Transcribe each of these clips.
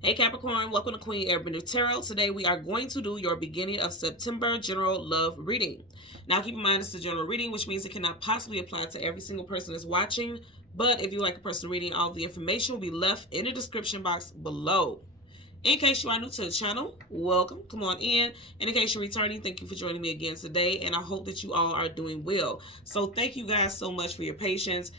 Hey Capricorn, welcome to Queen Airbender Tarot. Today we are going to do your beginning of September general love reading. Now keep in mind it's a general reading, which means it cannot possibly apply to every single person that's watching. But if you like a personal reading, all the information will be left in the description box below. In case you are new to the channel, welcome. Come on in. And in case you're returning, thank you for joining me again today. And I hope that you all are doing well. So thank you guys so much for your patience.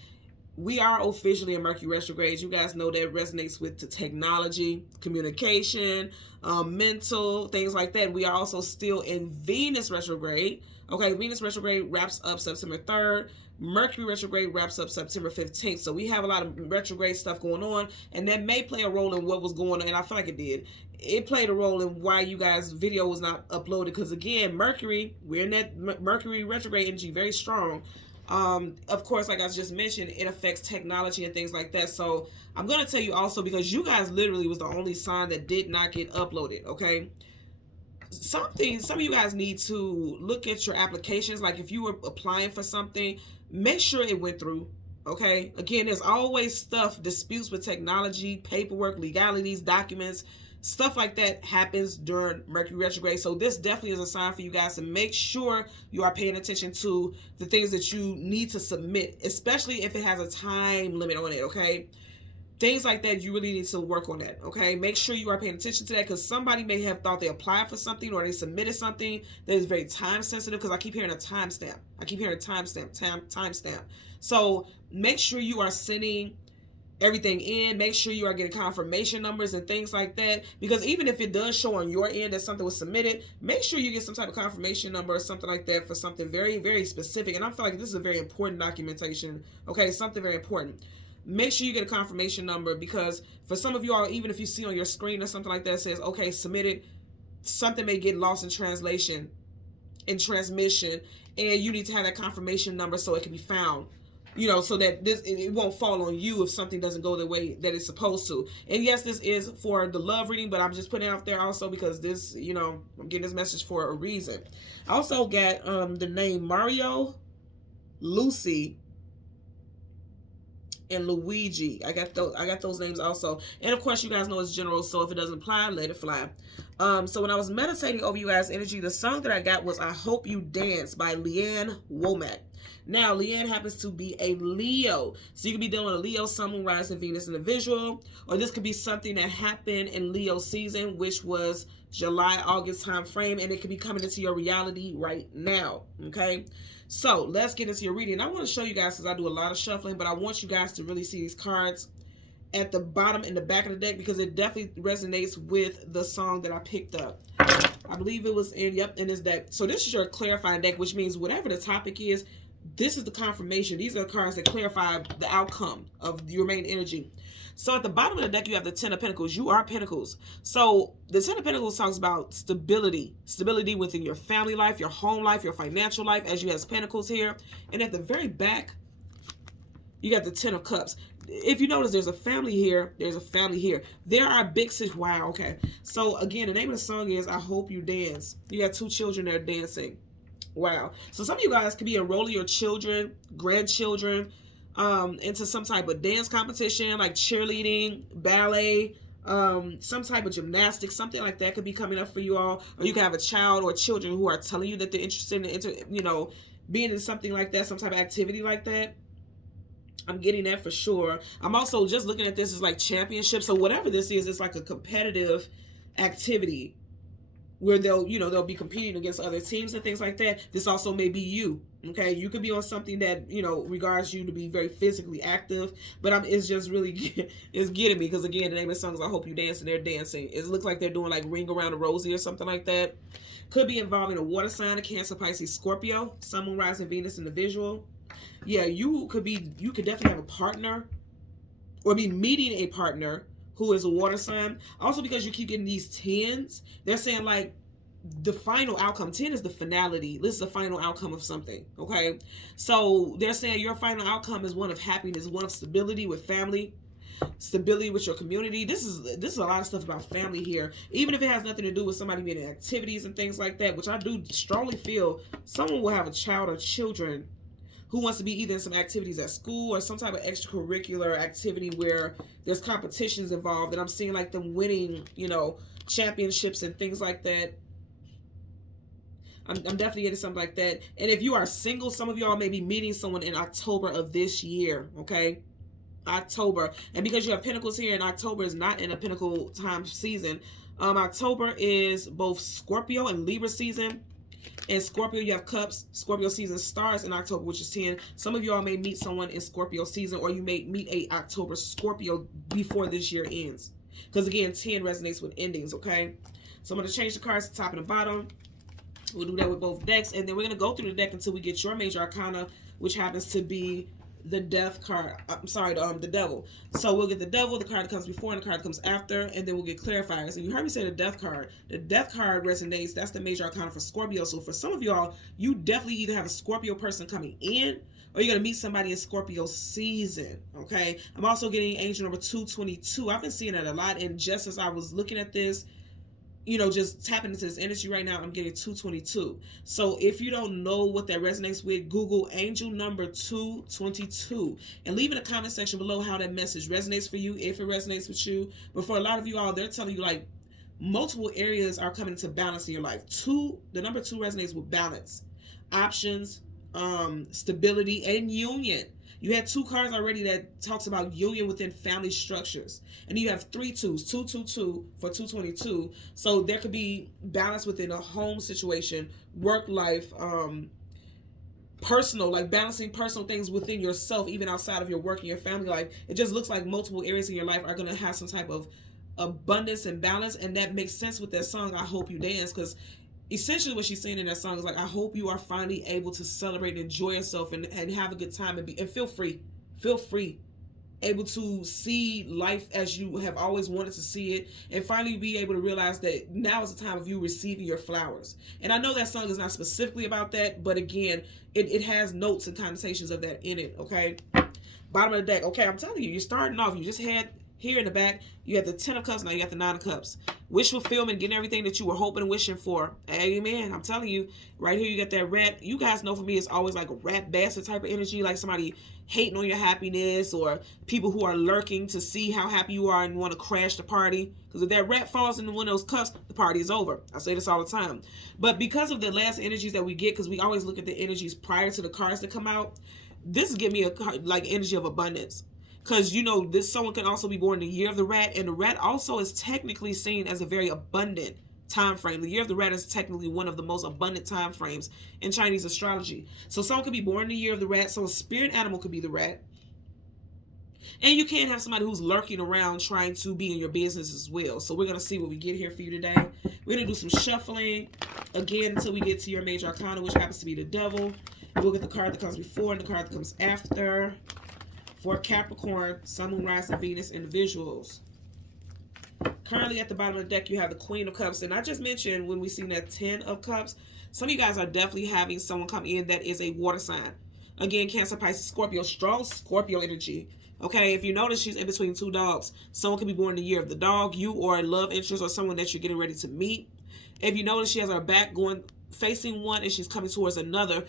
We are officially in Mercury retrograde. You guys know that resonates with the technology, communication, mental, things like that. We are also still in Venus retrograde. Okay, Venus retrograde wraps up September 3rd. Mercury retrograde wraps up September 15th. So we have a lot of retrograde stuff going on, and that may play a role in what was going on, and I feel like it did. It played a role in why you guys' video was not uploaded, because again, Mercury, we're in that Mercury retrograde energy very strong. Of course, like I just mentioned, it affects technology and things like that. So I'm going to tell you also, because you guys literally was the only sign that did not get uploaded, okay? Some of you guys need to look at your applications. Like if you were applying for something, make sure it went through, okay? Again, there's always disputes with technology, paperwork, legalities, documents. Stuff like that happens during Mercury retrograde. So this definitely is a sign for you guys to make sure you are paying attention to the things that you need to submit, especially if it has a time limit on it, okay? Things like that, you really need to work on that, okay? Make sure you are paying attention to that, because somebody may have thought they applied for something or they submitted something that is very time sensitive, because I keep hearing a timestamp. Timestamp. So make sure you are sending everything in. Make sure you are getting confirmation numbers and things like that, because even if it does show on your end that something was submitted, make sure you get some type of confirmation number or something like that for something very, very specific. And I feel like this is a very important documentation, okay? Something very important. Make sure you get a confirmation number, because for some of you all, even if you see on your screen or something like that, it says, okay, submitted, something may get lost in translation, in transmission, and you need to have that confirmation number so it can be found, you know, so that it won't fall on you if something doesn't go the way that it's supposed to. And yes, this is for the love reading, but I'm just putting it out there also because this, you know, I'm getting this message for a reason. I also got the name Mario, Lucy, and Luigi. I got those names also. And of course, you guys know it's general, so if it doesn't apply, let it fly. So when I was meditating over you guys' energy, the song that I got was I Hope You Dance by Leanne Womack. Now, Leanne happens to be a Leo. So you could be dealing with a Leo, Sun, Moon, Rising, Venus in the visual. Or this could be something that happened in Leo season, which was July, August time frame. And it could be coming into your reality right now. Okay? So let's get into your reading. I want to show you guys, because I do a lot of shuffling, but I want you guys to really see these cards at the bottom and the back of the deck, because it definitely resonates with the song that I picked up. I believe it was in this deck. So this is your clarifying deck, which means whatever the topic is, this is the confirmation. These are the cards that clarify the outcome of your main energy. So at the bottom of the deck, you have the Ten of Pentacles. You are Pentacles. So the Ten of Pentacles talks about stability. Stability within your family life, your home life, your financial life, as you have Pentacles here. And at the very back, you got the Ten of Cups. If you notice, there's a family here. There's a family here. There are big situations. Wow, okay. So again, the name of the song is I Hope You Dance. You got two children that are dancing. Wow. So some of you guys could be enrolling your children, grandchildren, into some type of dance competition, like cheerleading, ballet, some type of gymnastics, something like that could be coming up for you all. Or you can have a child or children who are telling you that they're interested in, you know, being in something like that, some type of activity like that. I'm getting that for sure. I'm also just looking at this as like championship. So whatever this is, it's like a competitive activity where they'll be competing against other teams and things like that. This also may be you, okay? You could be on something that, you know, regards you to be very physically active, but it's just really, it's getting me, because again, the name of the song is I Hope You Dance, and they're dancing. It looks like they're doing like Ring Around the Rosie or something like that. Could be involving a water sign, a Cancer, Pisces, Scorpio, Sun, Moon, Rising, Venus in the visual. Yeah, you could definitely have a partner, or be meeting a partner who is a water sign. Also, because you keep getting these tens, they're saying like the final outcome. 10 is the finality. This is the final outcome of something, okay? So they're saying your final outcome is one of happiness, one of stability with family, stability with your community. This is a lot of stuff about family here, even if it has nothing to do with somebody being in activities and things like that, which I do strongly feel someone will have a child or children who wants to be either in some activities at school or some type of extracurricular activity where there's competitions involved. And I'm seeing like them winning, you know, championships and things like that. I'm definitely getting something like that. And if you are single, some of y'all may be meeting someone in October of this year, okay? October. And because you have Pentacles here, and October is not in a Pinnacle time season. October is both Scorpio and Libra season. In Scorpio, you have Cups. Scorpio season starts in October, which is 10. Some of y'all may meet someone in Scorpio season, or you may meet a October Scorpio before this year ends. Because again, 10 resonates with endings, okay? So I'm going to change the cards to the top and the bottom. We'll do that with both decks, and then we're going to go through the deck until we get your major arcana, which happens to be the death card. I'm sorry, the devil. So we'll get the devil, the card that comes before, and the card that comes after, and then we'll get clarifiers. And you heard me say the death card. The death card resonates. That's the major arcana for Scorpio. So for some of y'all, you definitely either have a Scorpio person coming in, or you're going to meet somebody in Scorpio season, okay? I'm also getting angel number 222. I've been seeing that a lot, and just as I was looking at this, you know, just tapping into this energy right now, I'm getting 222. So if you don't know what that resonates with, Google angel number 222 and leave in the comment section below how that message resonates for you, if it resonates with you. But for a lot of you all, they're telling you like multiple areas are coming into balance in your life. The number 2 resonates with balance, options, stability, and union. You had 2 cards already that talks about union within family structures. And you have 3 2s, 222 for 222. So there could be balance within a home situation, work life, personal, like balancing personal things within yourself, even outside of your work and your family life. It just looks like multiple areas in your life are going to have some type of abundance and balance. And that makes sense with that song, I Hope You Dance, because essentially what she's saying in that song is like, I hope you are finally able to celebrate and enjoy yourself and have a good time and feel free, able to see life as you have always wanted to see it, and finally be able to realize that now is the time of you receiving your flowers. And I know that song is not specifically about that, but again, it has notes and connotations of that in it, okay? Bottom of the deck. Okay, I'm telling you, you're starting off, you just had here in the back, you have the 10 of Cups, now you got the 9 of Cups. Wish fulfillment, getting everything that you were hoping and wishing for. Amen. I'm telling you, right here you got that rat. You guys know for me, it's always like a rat bastard type of energy, like somebody hating on your happiness, or people who are lurking to see how happy you are and want to crash the party. Because if that rat falls into one of those cups, the party is over. I say this all the time. But because of the last energies that we get, because we always look at the energies prior to the cards that come out, this is giving me a like energy of abundance. Because, you know, this someone can also be born in the year of the rat, and the rat also is technically seen as a very abundant time frame. The year of the rat is technically one of the most abundant time frames in Chinese astrology. So someone could be born in the year of the rat, so a spirit animal could be the rat. And you can't have somebody who's lurking around trying to be in your business as well. So we're going to see what we get here for you today. We're going to do some shuffling again until we get to your major arcana, which happens to be the devil. We'll get the card that comes before and the card that comes after. For Capricorn, Sun, Moon, Rising, Venus individuals. Currently at the bottom of the deck, you have the Queen of Cups. And I just mentioned when we seen that 10 of Cups, some of you guys are definitely having someone come in that is a water sign. Again, Cancer, Pisces, Scorpio, strong Scorpio energy. Okay, if you notice, she's in between 2 dogs. Someone could be born in the year of the dog, you or a love interest or someone that you're getting ready to meet. If you notice, she has her back facing one and she's coming towards another.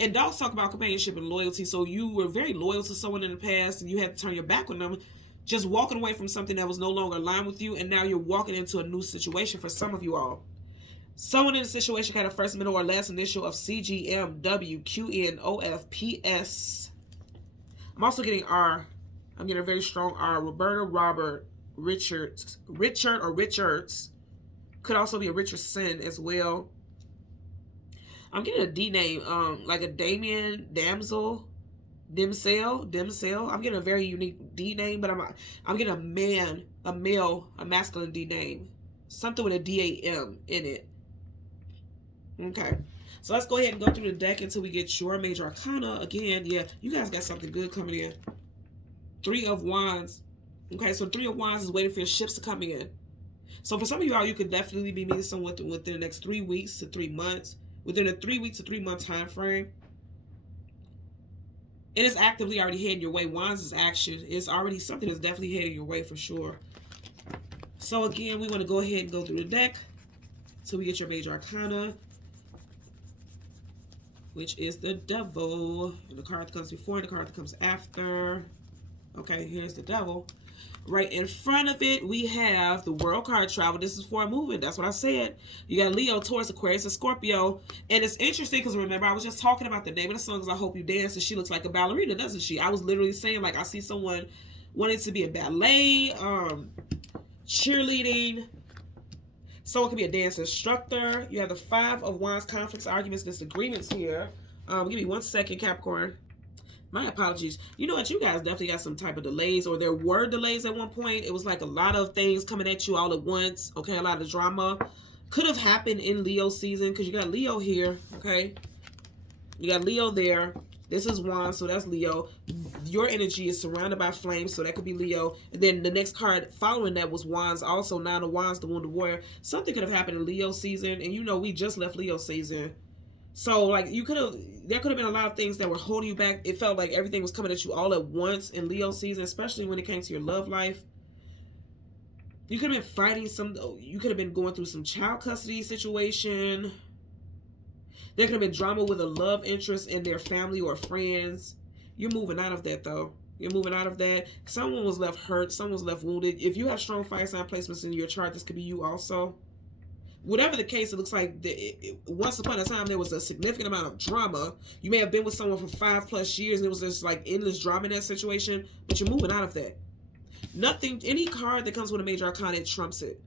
And dogs talk about companionship and loyalty. So you were very loyal to someone in the past and you had to turn your back on them, just walking away from something that was no longer aligned with you. And now you're walking into a new situation for some of you all. Someone in the situation had a first, middle, or last initial of CGMWQNOFPS. I'm also getting R. I'm getting a very strong R. Roberta, Robert, Richard or Richards. Could also be a Richardson as well. I'm getting a D name, like a Damien, Damsel, Dimsel. I'm getting a very unique D name, but I'm getting a man, a male, a masculine D name. Something with a D-A-M in it. Okay. So let's go ahead and go through the deck until we get your major arcana. Again, yeah, you guys got something good coming in. 3 of Wands. Okay, so 3 of Wands is waiting for your ships to come in. So for some of y'all, you could definitely be meeting someone within the next 3 weeks to 3 months. Within a 3 week to 3 month time frame. It is actively already heading your way. Wands is action. It's already something that's definitely heading your way for sure. So again, we want to go ahead and go through the deck until we get your major arcana. which is the Devil. And the card that comes before and the card that comes after. Okay, here's the Devil. Right in front of it, we have the World card travel. This is for a movement. That's what I said. You got Leo, Taurus, Aquarius, and Scorpio. And it's interesting because remember, I was just talking about the name of the song is I Hope You Dance, and she looks like a ballerina, doesn't she? I was literally saying, like, I see someone wanting to be a ballet, cheerleading. Someone could be a dance instructor. You have the Five of Wands, conflicts, arguments, disagreements here. Give me 1 second, Capricorn. My apologies. You know what? You guys definitely got some type of delays, or there were delays at one point. It was like a lot of things coming at you all at once. Okay, a lot of drama could have happened in Leo season because you got Leo here. Okay, you got Leo there. This is Wands, so that's Leo. Your energy is surrounded by flames, so that could be Leo. And then the next card following that was Wands, also Nine of Wands, the Wounded Warrior. Something could have happened in Leo season, and you know we just left Leo season. So, like, there could have been a lot of things that were holding you back. It felt like everything was coming at you all at once in Leo season, especially when it came to your love life. You could have been fighting you could have been going through some child custody situation. There could have been drama with a love interest in their family or friends. You're moving out of that, though. You're moving out of that. Someone was left hurt. Someone was left wounded. If you have strong fire sign placements in your chart, this could be you also. Whatever the case, it looks like once upon a time there was a significant amount of drama. You may have been with someone for 5+ years and it was just like endless drama in that situation, but you're moving out of that. Nothing, any card that comes with a major arcana, it trumps it.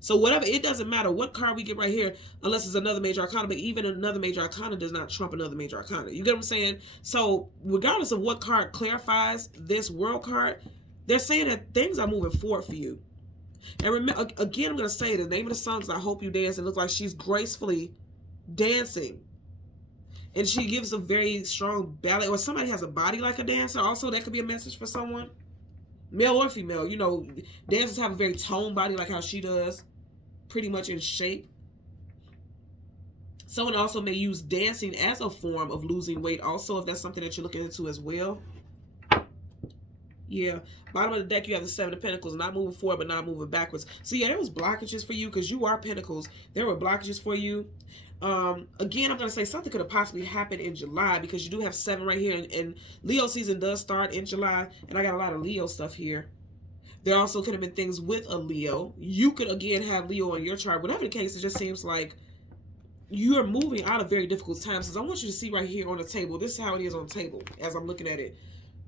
So whatever, it doesn't matter what card we get right here, unless it's another major arcana, but even another major arcana does not trump another major arcana. You get what I'm saying? So regardless of what card clarifies this World card, they're saying that things are moving forward for you. And remember, again, I'm going to say the name of the song is I Hope You Dance. It looks like she's gracefully dancing. And she gives a very strong ballet, or somebody has a body like a dancer. Also, that could be a message for someone. Male or female. You know, dancers have a very toned body like how she does. Pretty much in shape. Someone also may use dancing as a form of losing weight also, if that's something that you're looking into as well. Yeah, bottom of the deck, you have the Seven of Pentacles, not moving forward, but not moving backwards. So yeah, there was blockages for you because you are Pentacles. There were blockages for you. Again, I'm going to say something could have possibly happened in July because you do have 7 right here. And Leo season does start in July. And I got a lot of Leo stuff here. There also could have been things with a Leo. You could, again, have Leo on your chart. Whatever the case, it just seems like you are moving out of very difficult times. So I want you to see right here on the table. This is how it is on the table as I'm looking at it.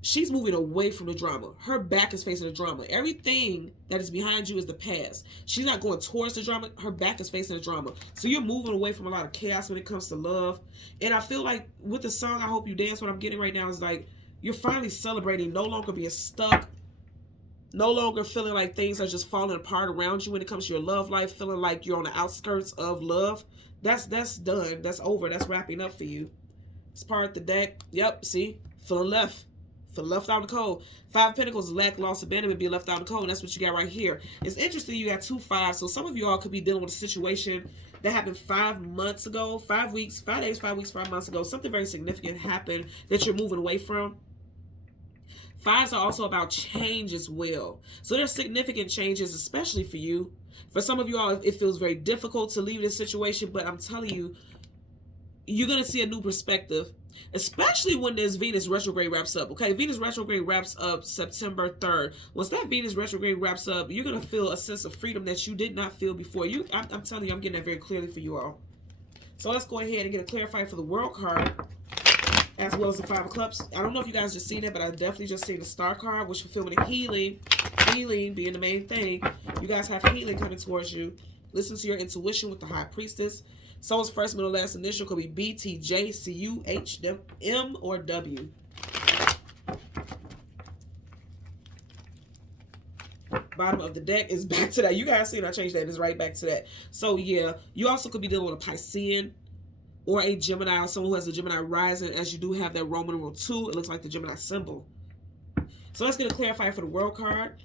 She's moving away from the drama. Her back is facing the drama. Everything that is behind you is the past. She's not going towards the drama. Her back is facing the drama. So you're moving away from a lot of chaos when it comes to love. And I feel like with the song I Hope You Dance, what I'm getting right now is like you're finally celebrating, no longer being stuck, no longer feeling like things are just falling apart around you when it comes to your love life, feeling like you're on the outskirts of love. That's done. That's over. That's wrapping up for you. It's part of the deck. Yep, see? Feeling left. For left out in the cold. 5 of Pentacles, lack, loss, abandonment, be left out in the cold. And that's what you got right here. It's interesting you got 2 5s. So some of you all could be dealing with a situation that happened 5 months ago, 5 weeks, 5 days, 5 weeks, 5 months ago. Something very significant happened that you're moving away from. 5s are also about change as well. So there's significant changes, especially for you. For some of you all, it feels very difficult to leave this situation. But I'm telling you, you're going to see a new perspective. Especially when this Venus retrograde wraps up. Okay, Venus retrograde wraps up September 3rd. Once that Venus retrograde wraps up, you're going to feel a sense of freedom that you did not feel before. I'm telling you, I'm getting that very clearly for you all. So let's go ahead and get a clarifier for the World card, as well as the 5 of Cups. I don't know if you guys just seen it, but I definitely just seen the Star card, which fulfillment and healing. Healing being the main thing. You guys have healing coming towards you. Listen to your intuition with the High Priestess. Someone's first, middle, last initial could be B, T, J, C, U, H, M, or W. Bottom of the deck is back to that. You guys seen I changed that. It's right back to that. So yeah, you also could be dealing with a Piscean or a Gemini, or someone who has a Gemini rising, as you do have that Roman numeral 2. It looks like the Gemini symbol. So let's get a clarifier for the World card.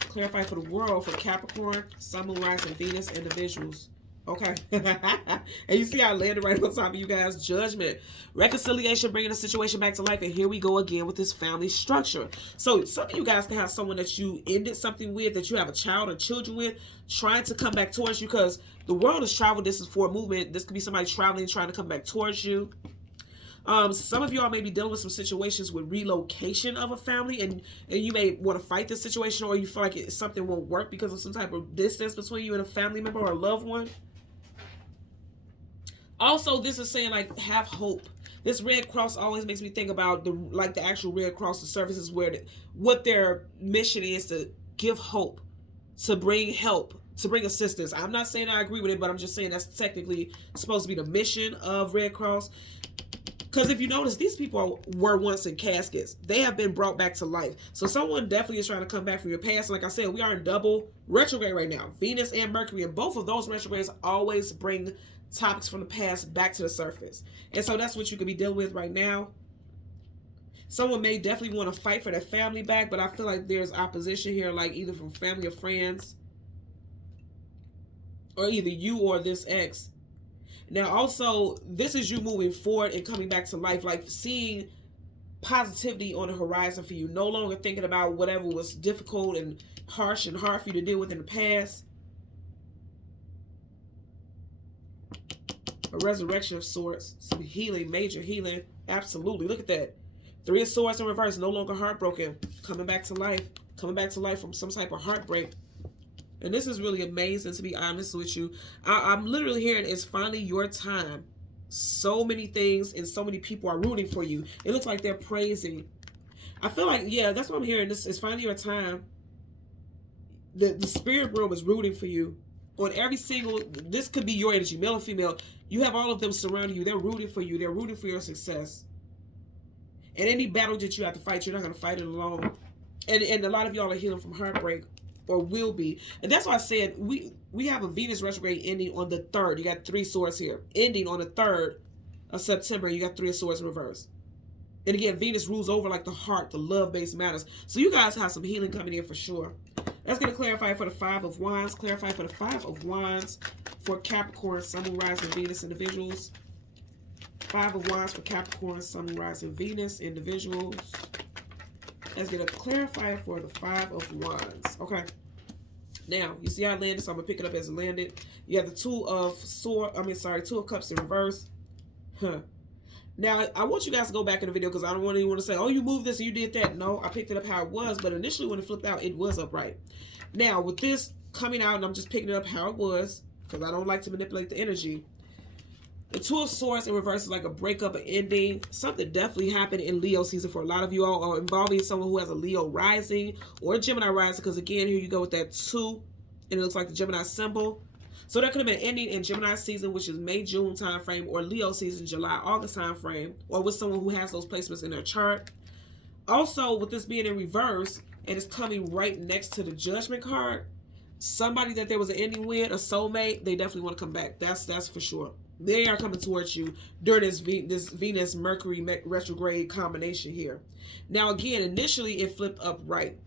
Clarify for the world for Capricorn, Sun, Moon, Rising, Venus, individuals. Okay. And you see I landed right on top of you guys. Judgment. Reconciliation, bringing the situation back to life. And here we go again with this family structure. So some of you guys can have someone that you ended something with, that you have a child or children with, trying to come back towards you, because the world is travel. This is for a movement. This could be somebody traveling, trying to come back towards you. Some of y'all may be dealing with some situations with relocation of a family, and you may want to fight this situation, or you feel like something won't work because of some type of distance between you and a family member or a loved one. Also, this is saying like have hope. This Red Cross always makes me think about the actual Red Cross, the services where what their mission is, to give hope, to bring help, to bring assistance. I'm not saying I agree with it, but I'm just saying that's technically supposed to be the mission of Red Cross. Because if you notice, these people were once in caskets. They have been brought back to life. So someone definitely is trying to come back from your past. Like I said, we are in double retrograde right now. Venus and Mercury, and both of those retrogrades always bring topics from the past back to the surface. And so that's what you could be dealing with right now. Someone may definitely want to fight for their family back, but I feel like there's opposition here, like either from family or friends, or either you or this ex. Now, also, this is you moving forward and coming back to life, like seeing positivity on the horizon for you. No longer thinking about whatever was difficult and harsh and hard for you to deal with in the past. A resurrection of sorts, some healing, major healing. Absolutely. Look at that. 3 of Swords in reverse, no longer heartbroken, coming back to life from some type of heartbreak. And this is really amazing, to be honest with you. I'm literally hearing it's finally your time. So many things and so many people are rooting for you. It looks like they're praising. I feel like, yeah, that's what I'm hearing. This is finally your time. The spirit realm is rooting for you. On every single, this could be your energy, male or female. You have all of them surrounding you. They're rooting for you. They're rooting for your success. And any battle that you have to fight, you're not going to fight it alone. And a lot of y'all are healing from heartbreak, or will be. And that's why I said we have a Venus retrograde ending on the 3rd. You got 3 swords here. Ending on the 3rd of September, you got 3 of Swords in reverse. And again, Venus rules over like the heart, the love-based matters. So you guys have some healing coming in for sure. That's going to clarify for the 5 of Wands. Clarify for the 5 of Wands for Capricorn, Sun, Moon, Rising, Venus individuals. 5 of Wands for Capricorn, Sun, Moon, Rising, Venus individuals. Let's get a clarifier for the 5 of Wands. Okay. Now, you see how I landed, so I'm going to pick it up as it landed. You have the 2 of Cups in reverse. Now, I want you guys to go back in the video because I don't want anyone to say, oh, you moved this and you did that. No, I picked it up how it was, but initially when it flipped out, it was upright. Now, with this coming out, and I'm just picking it up how it was because I don't like to manipulate the energy. The 2 of Swords in reverse is like a breakup, an ending. Something definitely happened in Leo season for a lot of you all, or involving someone who has a Leo rising or a Gemini rising, because again, here you go with that 2, and it looks like the Gemini symbol. So that could have been ending in Gemini season, which is May, June time frame, or Leo season, July, August time frame, or with someone who has those placements in their chart. Also, with this being in reverse, and it's coming right next to the Judgment card, somebody that there was an ending with, a soulmate, they definitely want to come back. That's for sure. They are coming towards you during this Venus-Mercury retrograde combination here. Now, again, initially it flipped upright.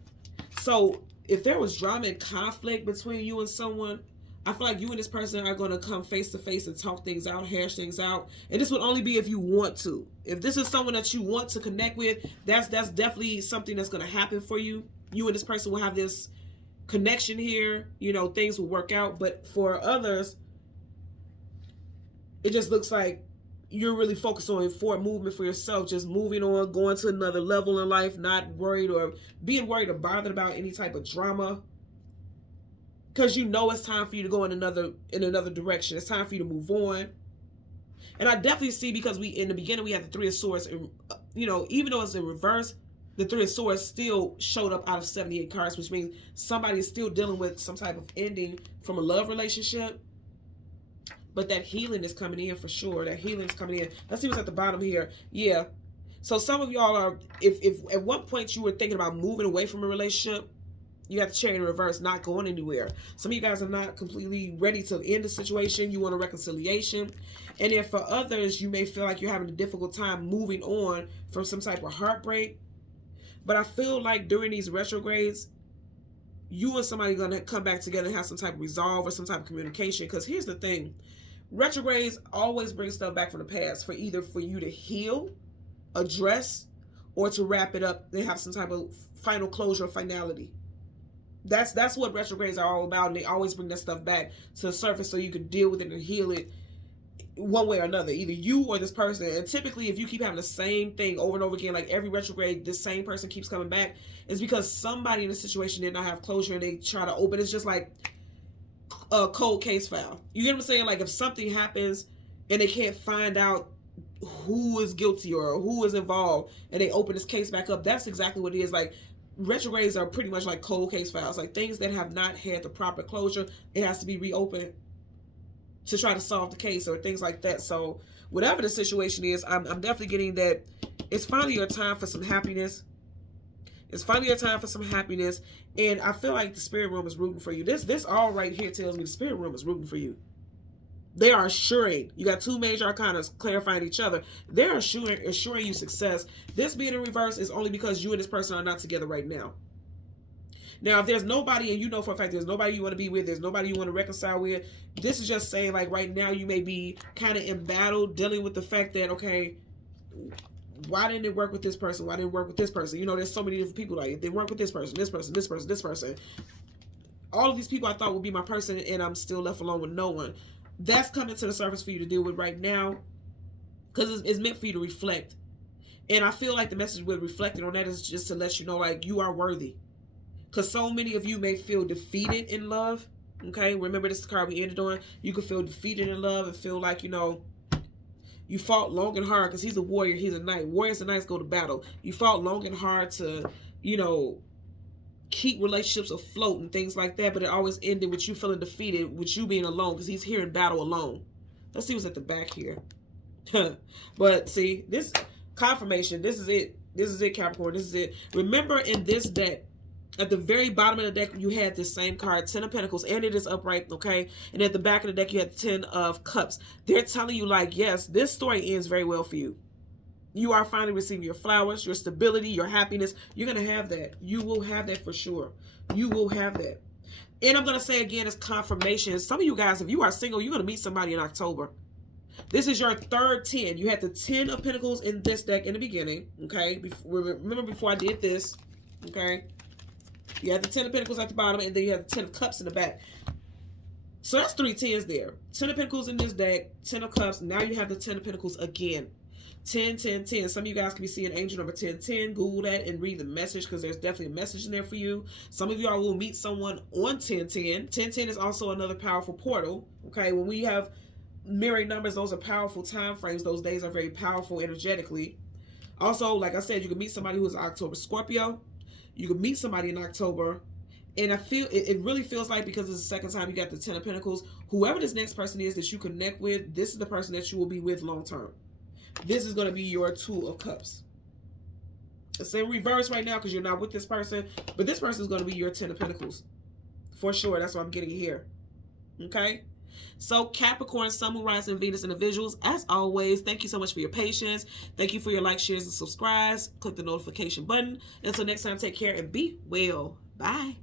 So if there was drama and conflict between you and someone, I feel like you and this person are going to come face to face and talk things out, hash things out. And this would only be if you want to. If this is someone that you want to connect with, that's definitely something that's going to happen for you. You and this person will have this connection here. You know, things will work out. But for others, it just looks like you're really focused on forward movement for yourself, just moving on, going to another level in life, not worried or being worried or bothered about any type of drama. Because you know it's time for you to go in another direction. It's time for you to move on. And I definitely see, because in the beginning we had the 3 of Swords, and you know, even though it's in reverse, the 3 of Swords still showed up out of 78 cards, which means somebody is still dealing with some type of ending from a love relationship. But that healing is coming in for sure. That healing is coming in. Let's see what's at the bottom here. Yeah. So some of y'all are, if at one point you were thinking about moving away from a relationship, you got the Chariot in reverse, not going anywhere. Some of you guys are not completely ready to end the situation. You want a reconciliation. And then for others, you may feel like you're having a difficult time moving on from some type of heartbreak. But I feel like during these retrogrades, you and somebody are going to come back together and have some type of resolve or some type of communication. Because here's the thing. Retrogrades always bring stuff back from the past, for either for you to heal, address, or to wrap it up. They have some type of final closure or finality. That's what retrogrades are all about, and they always bring that stuff back to the surface so you can deal with it and heal it one way or another, either you or this person. And typically, if you keep having the same thing over and over again, like every retrograde, this same person keeps coming back, it's because somebody in the situation did not have closure and they try to open. It's just like a cold case file. You get what I'm saying? Like if something happens and they can't find out who is guilty or who is involved and they open this case back up, that's exactly what it is. Like retrogrades are pretty much like cold case files, like things that have not had the proper closure. It has to be reopened to try to solve the case or things like that. So whatever the situation is, I'm definitely getting that it's finally your time for some happiness. It's finally your time for some happiness. And I feel like the spirit realm is rooting for you. This all right here tells me the spirit realm is rooting for you. They are assuring. You got two major arcana clarifying each other. They're assuring you success. This being in reverse is only because you and this person are not together right now. Now, if there's nobody, and you know for a fact there's nobody you want to be with, there's nobody you want to reconcile with, this is just saying, like, right now you may be kind of in battle dealing with the fact that, okay, why didn't it work with this person? Why didn't it work with this person? You know, there's so many different people, like, they work with this person, this person, this person, this person. All of these people I thought would be my person, and I'm still left alone with no one. That's coming to the surface for you to deal with right now, because it's meant for you to reflect. And I feel like the message with reflecting on that is just to let you know, like, you are worthy. Because so many of you may feel defeated in love. Okay, remember this card we ended on. You could feel defeated in love and feel like, you know, you fought long and hard, because he's a warrior, he's a knight. Warriors and knights go to battle. You fought long and hard to, you know, keep relationships afloat and things like that, but it always ended with you feeling defeated, with you being alone, because he's here in battle alone. Let's see what's at the back here. But see, this confirmation, this is it. This is it, Capricorn. This is it. Remember in this deck, at the very bottom of the deck, you had this same card, 10 of Pentacles, and it is upright, okay? And at the back of the deck, you had 10 of Cups. They're telling you, like, yes, this story ends very well for you. You are finally receiving your flowers, your stability, your happiness. You're going to have that. You will have that for sure. You will have that. And I'm going to say again, as confirmation, some of you guys, if you are single, you're going to meet somebody in October. This is your third 10. You had the 10 of Pentacles in this deck in the beginning, okay? Remember before I did this, okay? You had the 10 of Pentacles at the bottom, and then you have the 10 of Cups in the back. So that's 3 10s there. 10 of Pentacles in this deck, 10 of Cups. Now you have the 10 of Pentacles again. 10, 10, 10. Some of you guys can be seeing angel number 1010. Google that and read the message, because there's definitely a message in there for you. Some of y'all will meet someone on 1010. 1010 is also another powerful portal. Okay, when we have mirroring numbers, those are powerful time frames. Those days are very powerful energetically. Also, like I said, you can meet somebody who's October Scorpio. You can meet somebody in October. And I feel it really feels like, because it's the second time you got the 10 of Pentacles, whoever this next person is that you connect with, this is the person that you will be with long term. This is going to be your 2 of Cups. It's in reverse right now because you're not with this person, but this person is going to be your 10 of Pentacles. For sure. That's what I'm getting here. Okay? So Capricorn, Sun, Moon, Rising, Venus individuals, as always, thank you so much for your patience. Thank you for your likes, shares, and subscribes. Click the notification button. Until next time, take care and be well. Bye.